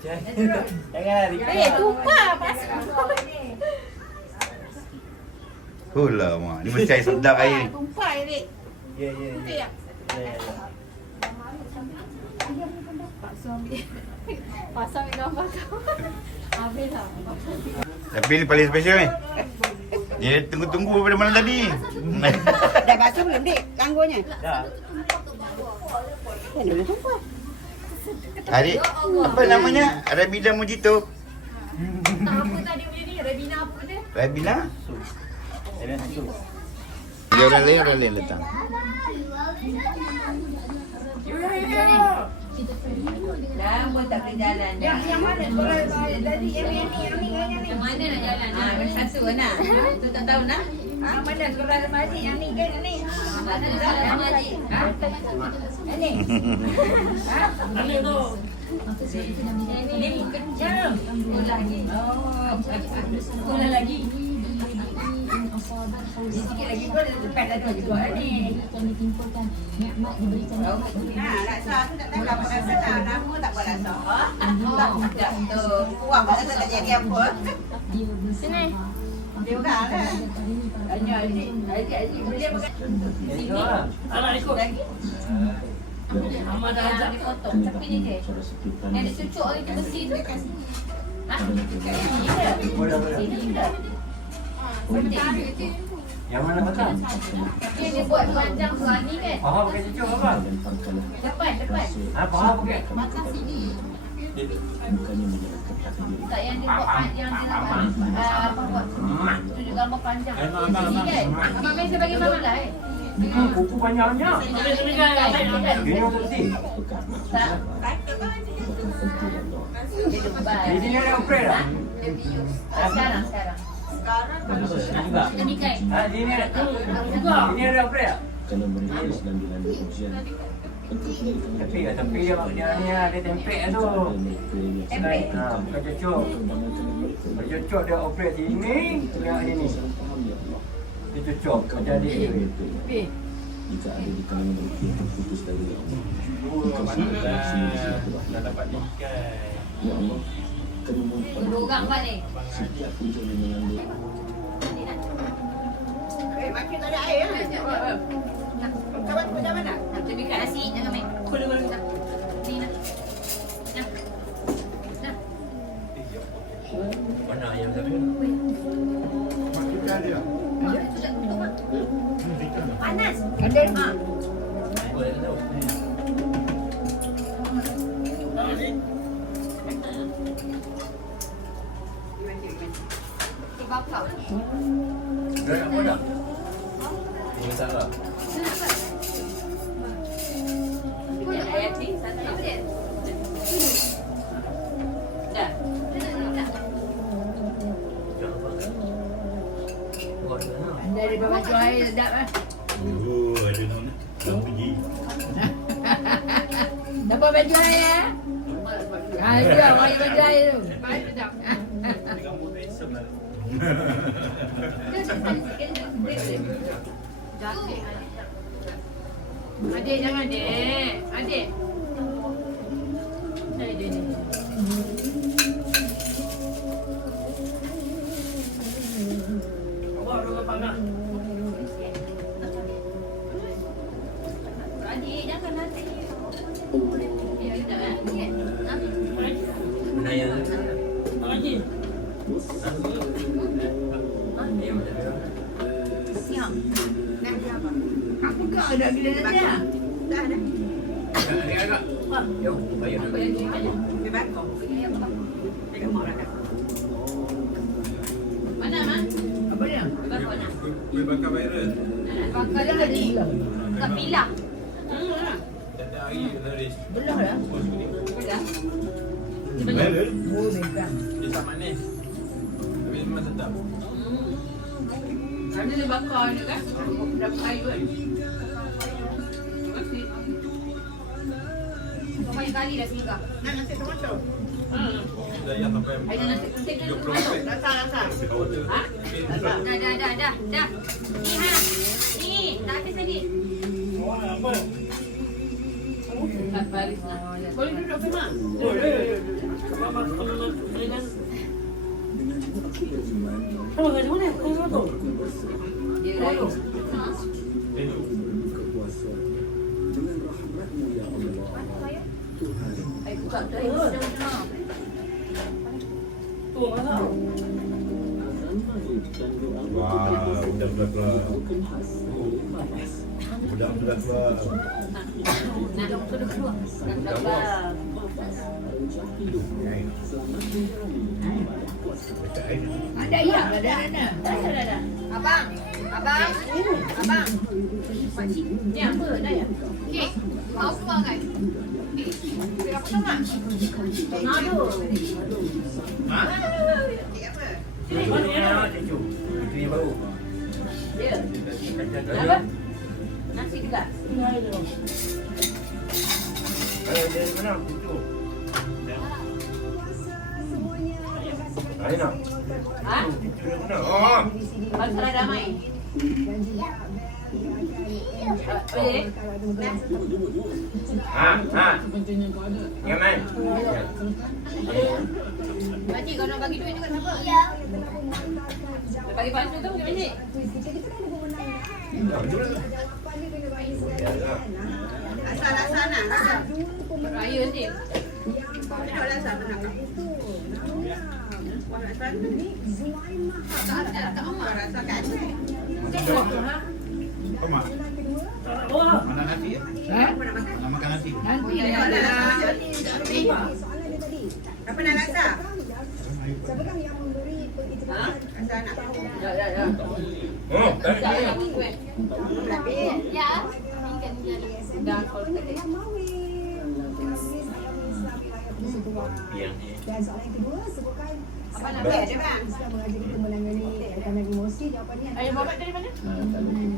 Janganlah Rika. Tumpah pasal. Hulah mak. Ni mesti air sedap air. Tumpah Erik. Ya. Betul tak? Pasang gambar kau. Habislah. Tapi ni paling special ni. Dia tunggu-tunggu daripada malam tadi. Dah basuh belum, Dik? Tanggulnya? Dah. Dia boleh tumpah. Adik, apa namanya? Rabina Mojito. Tak apa tadi punya ni. Rabina apa dia? Rabina? Ada susu. Dia orang lain datang. Dah pun tak boleh jalan dah. Yang mana? Tadi yang ni. Yang mana nak jalan? Satu nak. Tu tak tahu nak. Mana sekolah remaja yang ni kan yang ni? Mana dah remaja? Ini. Mana tu? Ini kejam. Sekolah lagi. Sikit lagi pun dia depan dah tu juga ni. Laksa tu tak tahu apa rasa lah. Nama tak buat laksa. Tak tu. Puan buat laksa tak jadi apa. Sini. Dia bukan lah. Tanya Aziz boleh pakai Ikut lah. Anak ikut. Amat dah ajak. dipotong tapi ni je. Yang dia cucuk itu besi tu. Boleh. Sini dah. Yang mana patah? Tapi dia buat panjang tu ni kan. Faham pakai cucuk apa? Depan. Ha, faham pakai? Makan sini. Tak yang dia buat yang dia nak buat tunjuk gambar panjang. Sini kan. Abang biasa bagi mama lah Kuku banyaknya. Ini untuk si. Tak. Dia depan. Di sini ada operate tak? Sekarang. Juga. Ini kan. Ha, di sini ada. Ini ada operate tak? Tapi dia ni ada template tu. Template. Ha, bukan cucuk. Kalau cucuk dia operate sini, tengah sini. Dia cucuk macam dia. Jika ada di kalangan rupiah terputus dari Allah. Dah dapat nikah. Ya Allah, kami mohon Dorang balik. setiap ujian yang mengandung Makin tak ada air lah. Kawan tu macam mana? Lebih kat nasi, jangan main. Boleh. Nak. Ni nak. Nak. Mana yang tadi? Panas. Ada. Boleh tahu. Bakar. Dah nak buat tak? Ini salah. Ayat ni satu dia. Dah. Buat mana? Dari bawah tu air sedap ah. Ada mana? Dalam pergi. Dapat baju air ah. Itu lah baju air tu. Sedap. Adik jangan adik. Saya dia ni. Awak ada panas. Adik jangan nanti. Ya dah kan. Mana yang lagi? Dia macam tu. Siap. Apa kau dah bila dah? Dah. Ni agak. Yo, bayar. Apa yang mana? Dia bakar. Dia mak nak. Mana man? Apa dia? Bakar nak. Kuih bakar viral. Bakar dia tadi. Tak pilah. Ada hari laris. Belah dah. Dah. Viral? Oh, begang. Dia tak manis. Tapi memang sedap. Ada dia bakar ni kan? Dapat air kan? Masih. Kau banyak kali dah singgah. Nak nasi tomato. Dah yang sampai Ada nasi kucing tu. 30 pack. Rasa. Ha? Dah. Ni ha. Ni, tak habis lagi. Apa? Tak baris lah. Boleh duduk memang. Boleh. Dia lain. Ai buka tu ai sudah. Wah, budak-budak keluar. Budak-budak keluar. Nak sudah keluar. Nak keluar. Ada ya, ada. Dah. Abang. Ni apa dah ya? Kek. Mau semua kan? Kek. Kek apa sama? Aduh. Kek apa? Itu yang baru. Ya. Apa? Nasi juga. Dari mana? Itu. Aina. Ha? Itu dari mana? Oh. Pasal ramai. Boleh? Ya man. Pakcik kau nak bagi duit dekat siapa? Bagi bantu tu macam ni. Asal-asal nak. Raya ni. Kau asal nak. Kau nak asal ni? Tak mau rasa kat ni. Kau mak? Mana nasi ya? Ha? Mana makan nasi? Nanti Kau nak ada. rasa. Apa nak rasa? Ha? Asal nak. Ya. Oh, Tak tadi. ada kuih. Ya. Dah kau tadi. Yang ni. Dan soalan yang kedua, sebutkan Apa nak buat dia bang? Islam mengajar kita menangani tekanan emosi. Jawapannya Ayah babat dari mana? Kalau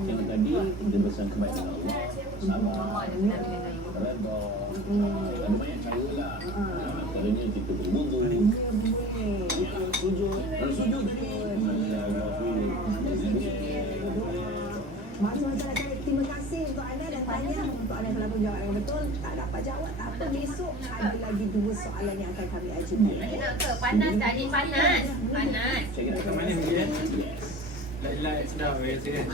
yang tadi dia bersama kebaikan Allah, sabar, redha, ada banyak cara lah. Antaranya kita berwudu, bukan sujud, sujud Macam-macam nak kata terima kasih untuk anda dan tanya untuk anda telah menjawab dengan betul. Tak dapat jawab, tak apa. Besok ada lagi 2 soalan yang akan kami ajukan. Nak ke? Panas tak ni? Panas. Panas. saya kira akan Mana ni? Light sedap biasa kan.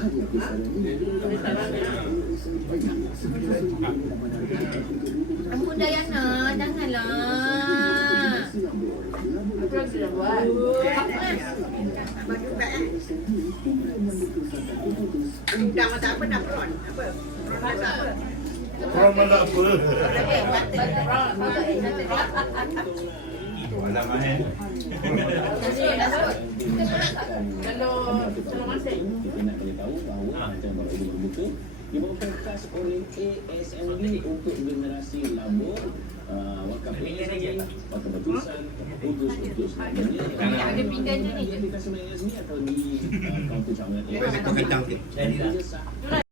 Ampun Dayana, janganlah. Apa lagi dah buat? Baju beg Udang masak apa nak prawn? Apa? Prawn masak apa? Orang masak apa? Alam main. Kalau masing. kita nak bagi tahu bahawa macam baru ini berbuka dibawakan khas oleh ASMB untuk generasi labur, wakaf penyiasan, wakaf bertulisan, putus untuk selamanya. Ada pinggan je ni. Aplikasi Media Resmi atau di kaunter cawangan Kau kacang sikit. ASMB.